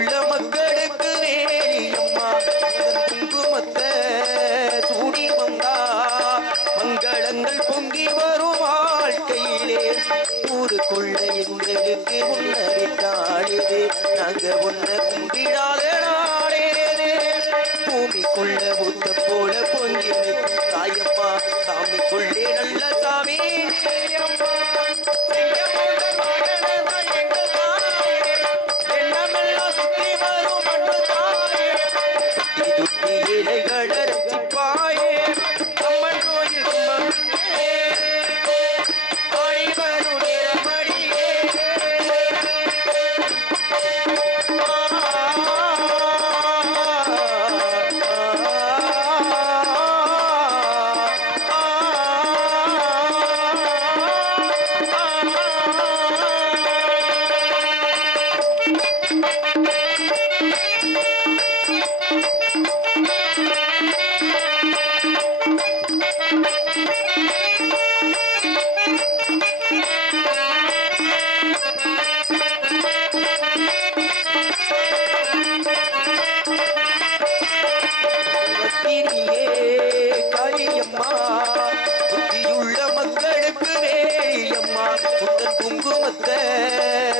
புத்தியுள்ள மக்களுக்கு வேலியம்மா குங்குமத்தை சூடி வந்தா மங்களங்கள் பொங்கி வரும் வாழ்க்கையிலே ஊருக்குள்ள எங்களுக்கு உன்னறித்தாளே நாங்க உன்னை கும்பிடாத நாளே பூமிக்குள்ள புத்த போல பொங்கி தாயம்மா சாமிக்குள்ளே நல்ல சாமி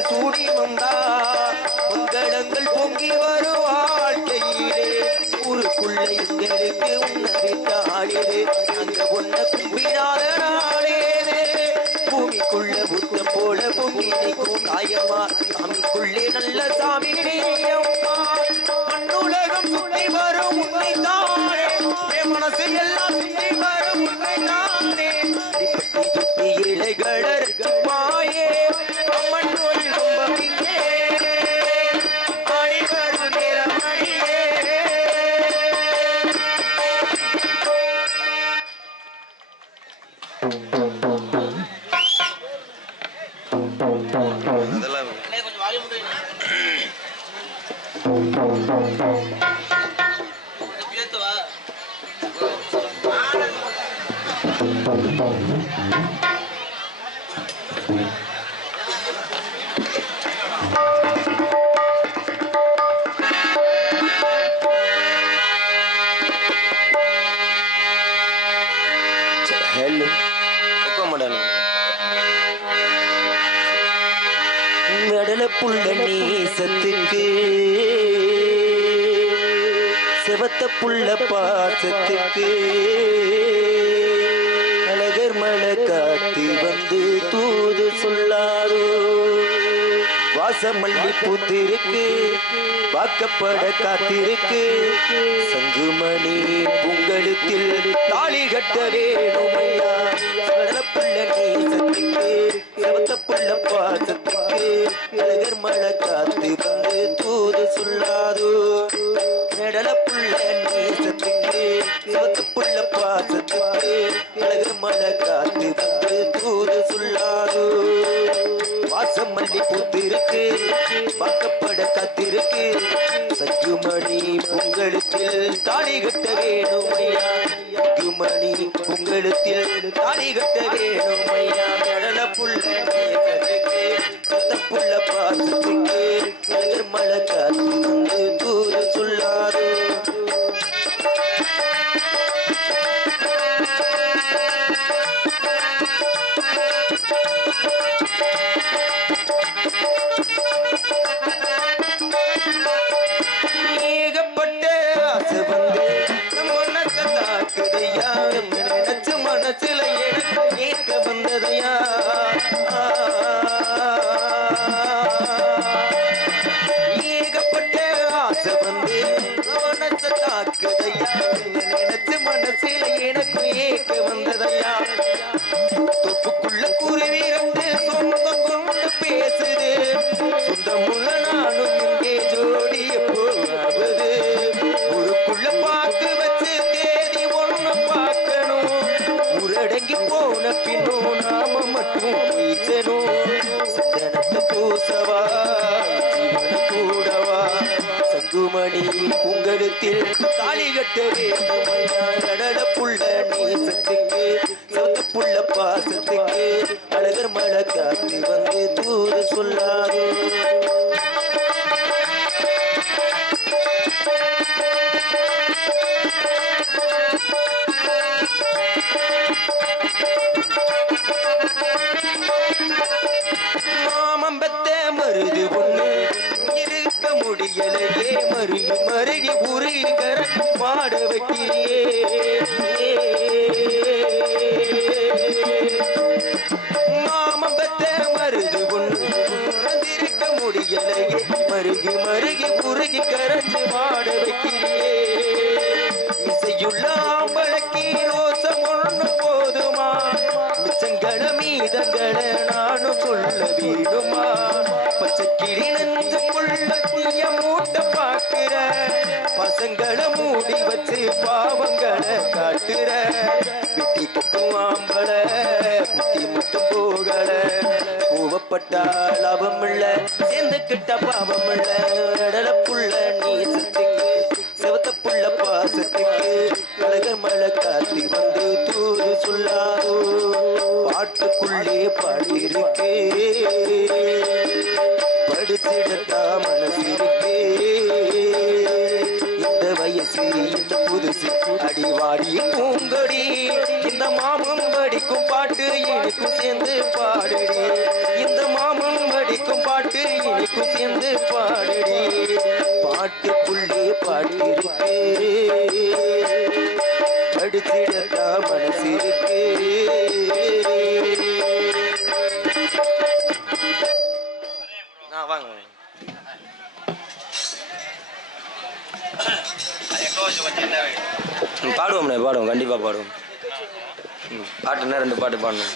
சூடி வந்தா மங்களங்கள் பொங்கி வரும் வாழ்க்கையிலே ஊருக்குள்ள எங்களுக்கு உன்னறித்தாளே அங்க ஒன்ன கும்பிடாத நாளே பூமிக்குள்ள புத்த போல பொங்கி நிற்கும் தாயம்மா சாமிக்குள்ளே நல்ல சாமி அம்மா மண்ணுலகம் சுற்றி வரும் உண்மை தானே என் மனசு எல்லாம் சுற்றி வரும் உண்மை தானே சுத்தி இலைகளர் மாயே அம்மன் கோயில் கும்பமிங்கே ஆடி வரும் நிறமணியே அதெல்லாம் கொஞ்சம் வாலி முறை பேத்துவா மெடல புள்ள நேசத்துக்கு செவத்த புள்ள பாசத்துக்கு அழகர் மழை காத்து வந்து தூது சொல்லாரோ வாசமல்லி பூத்திருக்கு வாக்கப்பட காத்திருக்கு சங்குமணி பொங்கலுத்தில் தாலி கட்ட வேணுமையா புள்ள நேசத்துக்கு செவத்த புள்ள பாசத்துக்கு அழகர் மழை காத்து வந்து தூது சொல்லாதோ மெடல புள்ள நேசத்துக்கு செவத்த புள்ள பாசத்துக்கு அழகர் மழை காத்து வந்து தூது சொல்லாதோ வாசம் மல்லி பூத்திருக்கு வாக்கப்பட காத்திருக்கு சங்குமணி பொங்கலுத்தில் தாலி கட்ட வேணுமையா சங்குமணி பொங்கலுத்தில் தாலி கட்ட வேணுமையா மெடல புள்ள நேசத்துக்கு செவத்த புள்ள பாசத்துக்கு அழகர் மழை காத்து வந்து தூது சொல்லாதோ நினைச்சு மனசுல கேட்க வந்ததையா ஏகப்பட்ட ஆசை வந்து மனசை தாக்குதையா நினைச்சு மனசுல எனக்கு ஏற்க வந்ததையா தொப்புக்குள்ள குருவி இருந்து சொந்தம் கொண்டு பேசுது சொந்தமுள்ள நானும் இங்கே ஜோடிய போவது ஊருக்குள்ள பாக்கு வச்சு தேதி ஒண்ணு பார்க்கணும் ஊரடங்கி போன பின்னும் நாம மட்டும் பேசணும் சந்தனத்தை பூசவா ஜீவன கூடவா சங்குமணி பொங்கலுத்தில் தாலி கட்ட வேண்டுமையா நடட புள்ள நேசத்துக்கு செவத்த புள்ள பாசத்துக்கு அழகர் மழை காத்து வந்து தூது சொல்லாது மருகி மருகி உருகி கரண்ட் மாட வைக்கிறியே மாமம் பெத்த மருது ஒண்ணு மறந்திருக்க முடியலையே மருகி மருகி உருகி கரண்ட் மாட வைக்கிறியே இசையுள்ள ஆம்பளக்கி ரோசம் ஒண்ணு போதுமா மிச்சங்கள மீதங்கள நானும் சொல்ல வேணுமா பச்சைக்கிளி நெஞ்சுக்குள்ள தீய மூட்ட பாக்குற பசங்களை மூடி வச்சு பாவங்களை காட்டுற விட்டி குத்தும் ஆம்பள குத்தி மட்டும் போகல கூவப்பட்டால் லாபம் இல்ல சேர்ந்துக்கிட்ட பாவம் இல்ல கடலை புள்ள நீசத்துக்கு செவத்த புள்ள பாசத்துக்கு கழகர் மழை காத்தி வந்து தூது சொல்லாதோ பாட்டுக்குள்ளே பாடிருக்கு படிச்சிடத்தா மனசிருக்கு இந்த வயசு இந்த புதுசு அடிவாடி பூங்கொடி இந்த மாமம் படிக்கும் பாட்டு எனக்கும் சேர்ந்து பாடடி இந்த மாமம் படிக்கும் பாட்டு எனக்கும் சேர்ந்து பாடடி பாட்டுக்குள்ளே பாடிருக்கு படிச்சிடத்தா மனசிருக்கு வாங்க பாடுவோம்ண்ணே பாடுவோம் கண்டிப்பா பாடுவோம் பாட்டுன்னா 2 பாட்டு பாடணும்